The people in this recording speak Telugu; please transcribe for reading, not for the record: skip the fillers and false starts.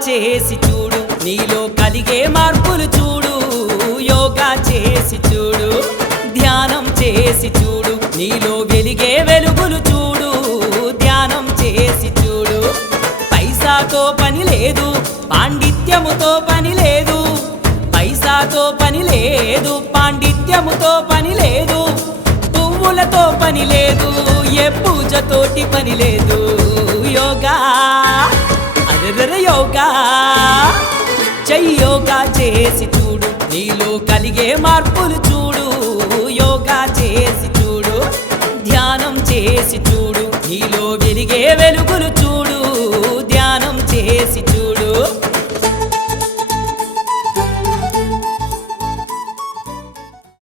చేసి చూడు నీలో కలిగే మార్పులు చూడు యోగా చేసి చూడు ధ్యానం చేసి చూడు నీలో వెలిగే వెలుగులు చూడు ధ్యానం చేసి చూడు పైసాతో పని లేదు పాండిత్యముతో పని లేదు పైసాతో పని లేదు పాండిత్యముతో పని లేదు పువ్వులతో పని లేదు ఏ పూజతోటి పని లేదు యోగా అరెరె యోగా యోగా చేసి చూడు నీలో కలిగే మార్పులు చూడు యోగా చేసి చూడు ధ్యానం చేసి చూడు నీలో వెలిగే వెలుగులు చూడు